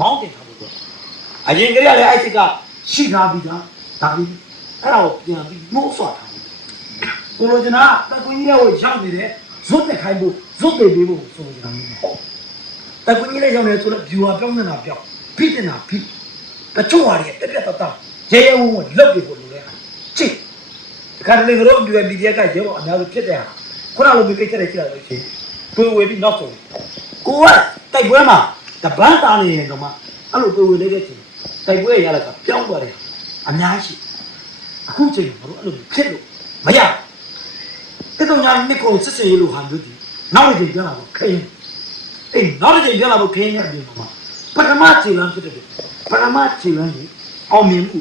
မောင်းတင်ထားဖို့အရင်ကလေးကလည်းအဲ့စိတ်ကရှိထားပြီးသားဒါပြီးအဲ့ဒါကိုပြန်ပြီးနှိုးဆွထားတယ်ကိုလိုချင်တာတက်ကွင်းကြီးလေးကိုရောက်နေတယ်ဇွတ်တက်ခိုင်းဖို့ဇွတ်ပေးဖို့ဆိုလိုချင်တာမျိုးဟုတ်တက်ကွင်းကြီးလေးရောက်နေဆိုတော့ view ပြောင်းနေတာပြောင်းဖိတင်တာဖိတချို့ဟာတွေတက်တက်တတ်ရဲရဲဝုန်းဝုန်းလောက်ပြီးဖို့လိုလဲချစ်ဒီခါတလေကတော့ဒီမီဒီယာကရဲဘော်အများကြီးဖြစ်တယ်ခုနလိုမျိုးကိစ္စတွေရှိလာလို့ရှိရင်ကိုယ်ဝေပြီးနောက်ဆုံးကိုကတိုက်ပွဲမှာတပန်းတာနေရင်တော့မှအဲ့လိုကိုယ်ဝေလေးတဲ့ချိန်တိုက်ပွဲရလာတာပြောင်းသွားတယ်အများရှိအခုချိန်မှာတို့အဲ့လိုဖြစ်လို့မရတဲ့တော့ညာနှစ်ကိုစစ်စင်ရလို့ဟန်တို့ဒီနောက်တစ်ချိန်ပြန်လာတော့ခင်းအေးနောက်တစ်ချိန်ပြန်လာတော့ခင်းရတယ်မှာပထမချိန်လမ်းဖြစ်တယ်ပထမချိန်လမ်းကြီးအောင်မြင်မှု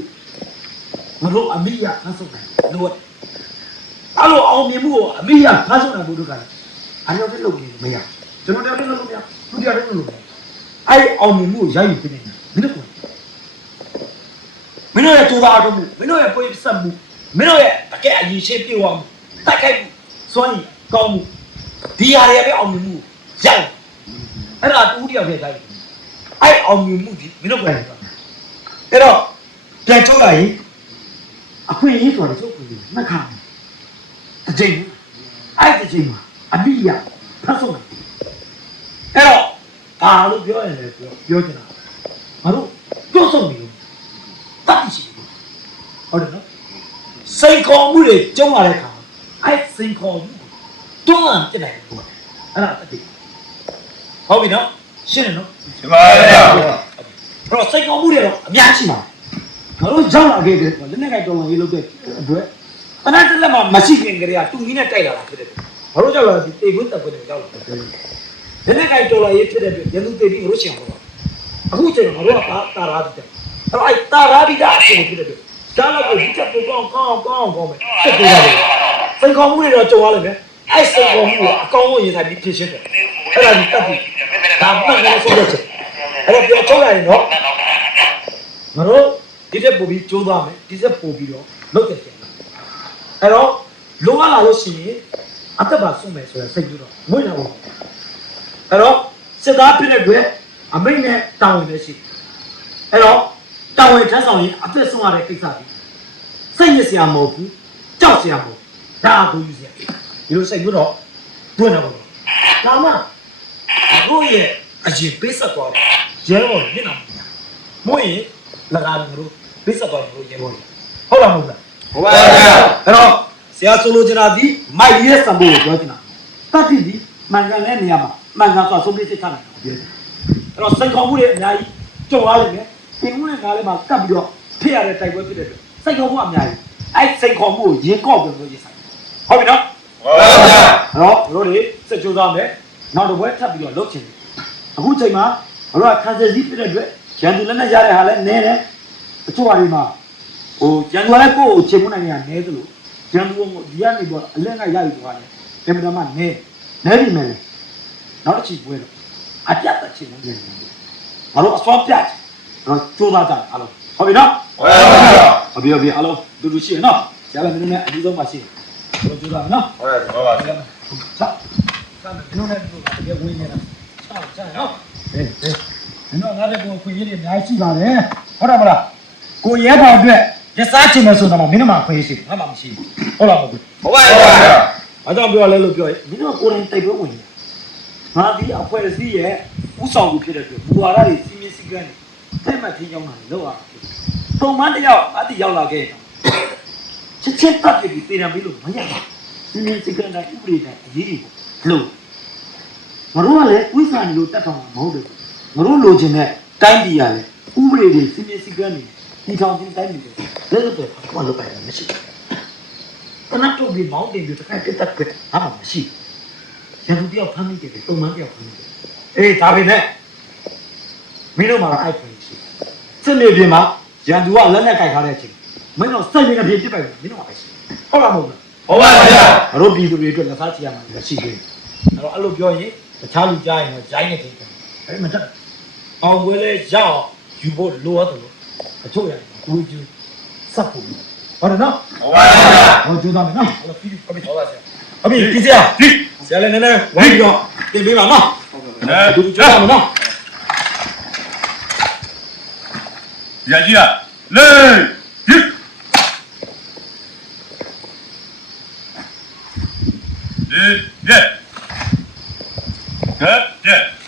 မလို့အမိရဖန်ဆုံးတယ်လို့အဲ့လိုအောင်မြင်မှုကိုအမိရဖန်ဆုံးတယ်ဘုရားကလည်းအရောတက်လို့မရကျွန်တော်တက်လို့မရသူတရားတက်လို့အဲ့အောင်မြင်မှုရယူပြနေတာမင်းတို့မင်းတို့ရဲ့တူတာအထုံးမှုမင်းတို့ရဲ့ပွေးဆက်မှုမင်းတို့ရဲ့တကယ်အရင်ရှင်းပြေသွားမှုတိုက်ခိုက်မှုစွမ်းရည်ကောင်းမှုဒီဟာတွေပဲအောင်မြင်မှုရအဲ့ဒါတူတယောက်တည်းတိုင်းအဲ့အောင်မြင်မှုဒီမင်းတို့ပဲအဲ့တော့ပြန်ထုတ်လိုက်ရင်အခွင့်အရေးဆိုတော့ချုပ်ပြီးနှစ်ခါတစ်ချိန်အဲ့တစ်ချိန်မှာအမိရဖတ်ဆုံးအဲ့တော့ဘာလို့ပြောရလဲပြောချင်တာငါတို့ပြောဆုံးပြီတတ်ရှိဟုတ်တယ်နော်စိန်ခေါ်မှုတွေကျုံလာတဲ့အခါအဲ့စိန်ခေါ်မှုတွန်းအောင်ပြနိုင်တယ်ပေါ့အဲ့ဒါတတိဟုတ်ပြီနော်ရှင်းတယ်နော်ရှင်းပါရဲ့အဲ့တော့စိန်ခေါ်မှုတွေတော့အများကြီးပါငါတို့ရောက်လာခဲ့တယ်လက်နဲ့ကြိုက်တော်ဝင်ရေးလုပ်တဲ့အတွက်တနက်တလက်မှာမရှိခင်ကလေးကတူကြီးနဲ့တိုက်လာတာဖြစ်တယ်ငါတို့ကြောက်လာဒီတေခွန်းတပ်ခွန်းတွေရောက်လာတယ်လက်နဲ့ကြိုက်တော်လာရေးဖြစ်တဲ့အတွက်ရန်သူတေပြီးငါတို့ရှင်းအောင်လုပ်အခုချိန်မှာငါတို့ကတာရာပြီးတယ်အဲ့တော့အဲ့တာရာပြီးတာအချိန်ဖြစ်တဲ့အတွက်ဒါတော့ကိုဒီချက်ပိုကောင်းမယ်စစ်ပေးရတယ်စိန်ခေါ်မှုတွေတော့ကြုံရလိမ့်မယ်အဲ့စိန်ခေါ်မှုကအကောင်းဆုံးရင်ဆိုင်ပြီးဖြစ်ရှင်းတယ်အဲ့ဒါကြီးတက်ပြီးဒါမှန်တယ်ဆိုတော့အဲ့တော့ပြောထုတ်လိုက်ရင်တော့ငါတို့ဒီတက်ပို့ပြီးကျိုးသွားမယ်ဒီတက်ပို့ပြီးတော့လုပ်တယ်ပြန်အဲ့တော့လိုရလာလို့ရှိရင်အသက်ပါဆုံးမယ်ဆိုရင်စိတ်ပြီးတော့မွေးလာဖို့အဲ့တော့စစ်သားဖြစ်တဲ့အတွက်အမိတ်နဲ့တောင်းဝင်နေရှိအဲ့တော့တောင်းဝင်ထမ်းဆောင်ရင်အသက်ဆုံးရတဲ့ကိစ္စတွေစိတ်ညစ်စရာမဟုတ်ဘူးကြောက်စရာမဟုတ်ဒါအကူယူစရာဒီလိုစိတ်ပြီးတော့တွန်းနေပါတော့ဒါမှတို့ရဲ့အရင်ပေးဆက်သွားတယ်ရဲဘော်မျက်နှာမွေးရင်လကားလို့ပေးဆက်သွားလို့ရဲဘော်ဟုတ်လားမဟုတ်လားဟုတ်ပါဗျာအဲ့တော့ဆရာဆိုလိုချင်တာဒီမိုက်ရဲ့စံဖို့ကိုပြောချင်တာတတိဒီမှန်ကန်တဲ့နေရာမှာမှန်ကန်စွာဆုံးဖြတ်ချက်ချနိုင်တယ်ပြောတယ်အဲ့တော့စိတ်ခေါ်မှုတွေအများကြီးကြုံရလိမ့်မယ်ပြင်ဦးနဲ့ငါးလေးမှာကပ်ပြီးတော့ဖြစ်ရတဲ့တိုက်ပွဲဖြစ်တဲ့အတွက်စိတ်ခေါ်မှုအများကြီးအဲ့စိတ်ခေါ်မှုကိုရင်ကော့ပြီးလို့ရေးဆိုင်ဟုတ်ပြီနော်ဟုတ်ပါဗျာအဲ့တော့တို့တွေစက်ကြိုးစားမယ်နောက်တစ်ပွဲထပ်ပြီးတော့လုပ်ချင်တယ်အခုချိန်မှာတို့ကခါစစီဖြစ်တဲ့အတွက်ရန်သူလက်နဲ့ရတဲ့ဟာလည်းနည်းတယ်အချို့ဟာတွေမှာရန်သူကလည်းကိုယ့်ကိုချိန်မနိုင်ရနည်းသလိုရန်သူကဒီကနေတော့အလက်နဲ့ရယူသွားတယ်အမှန်တမ်းနည်းပြီမယ်နောက်တစ်ချိန်ပွဲတော့အပြတ်တစ်ချိန်နဲ့ပြင်တယ်ငါတို့အစွမ်းပြတ်တော့ကြိုးစားကြအားလုံးဟုတ်ပြီနော်ဟုတ်ပြီအားလုံးတူရှိရနော်ဆရာလည်းနည်းနည်းအကြီးဆုံးပါရှိတယ်ကြိုးစားမယ်နော်ဟုတ်ပါပြီဆက်ဒီလိုနဲ့တို့ကတကယ်ဝင်နေတာဆက်နော်ဟေးနော်ငါတဲ့ကိုခွင့်ရည်တွေအများကြီးရှိပါတယ်ဟုတ်တယ်မလားကိုရဲဘော်အတွက်ရစားချင်မယ်ဆိုတော့မင်းတို့မှခွင့်ရှိတယ်ငါမှမရှိဘူးဟုတ်လားမဟုတ်ဘူးဟုတ်ပါရဲ့အားကြောင့်ပြောလဲလို့ပြောရင်မင်းတို့ကိုယ်တိုင်တိုက်ပွဲဝင်နေငါဒီအဖွဲ့အစည်းရဲ့ဥဆောင်မှုဖြစ်တဲ့အတွက်ဘူဝါဒတွေစီမင်းစည်းကမ်းတွေတိတ်မှတ်ထင်းကြောင်းတာလောက်အောင်ပုံမှန်တယောက်အတိရောက်လာခဲ့ချက်ချက်တက်ပြီးပြည်တယ်ပြီးလို့မရဘူးစီမင်းစည်းကမ်းတွေဥပဒေတွေအရေးတွေလို့ငါတို့ကလည်းဥစ္စာတွေလို့တတ်တော်မှာမဟုတ်ဘူးငါတို့လိုချင်တဲ့တိုင်းပြည်ရလေဥပဒေတွေစီမင်းစည်းကမ်းတွေဒီထောင်ချင်းတိုင်းပြည်တွေလက်လက်ပဲဘာလို့ပိုင်လဲမရှိဘူးတနတ်တို့ဒီမောင်းတင်ပြီးတစ်ခါတက်တက်ပဲဟာမရှိရန်သူတယောက်ဖမ်းမိတယ်ပုံမှန်တယောက်ဖမ်းမိတယ်အေးဒါပဲနဲ့မင်းတို့မှာအဲ့ဖွင့်ရှိစစ်မြေပြင်မှာရန်သူကလက်နဲ့ကြိုက်ထားတဲ့အချိန်မင်းတို့စိတ်ရင်းနဲ့ပြစ်ပိုက်တယ်မင်းတို့ကပဲရှိဟုတ်လားမဟုတ်လားဟုတ်ပါဗျာငါတို့ပြည်သူတွေအတွက်လက်စားချရမှာရှိသေးတယ်အဲ့လိုပြောရင်တခြားလူကြားရင်တော့ဂျိုင်းနေတယ်အဲ့မတက်အောင်ပွဲလဲရအောင်ယူဖို့လိုရတယ်လို့အချို့ရဘူးကျူစပ်ဖို့ဟုတ်တယ်နော်ဟုတ်ပါဗျာဟောကျူသားမယ်နော်ဟုတ်ပြီဟုတ်ပြီဟုတ်ပါဆရာဟုတ်ပြီဒီဆရာဆရာလည်းနည်းနည်းဝိုင်းပြီးတော့တင်ပေးပါနော်ဟုတ်ကဲ့တူတူကြားရမယ်နော် ရာကြီးကလေဟစ်耶耶，耶耶。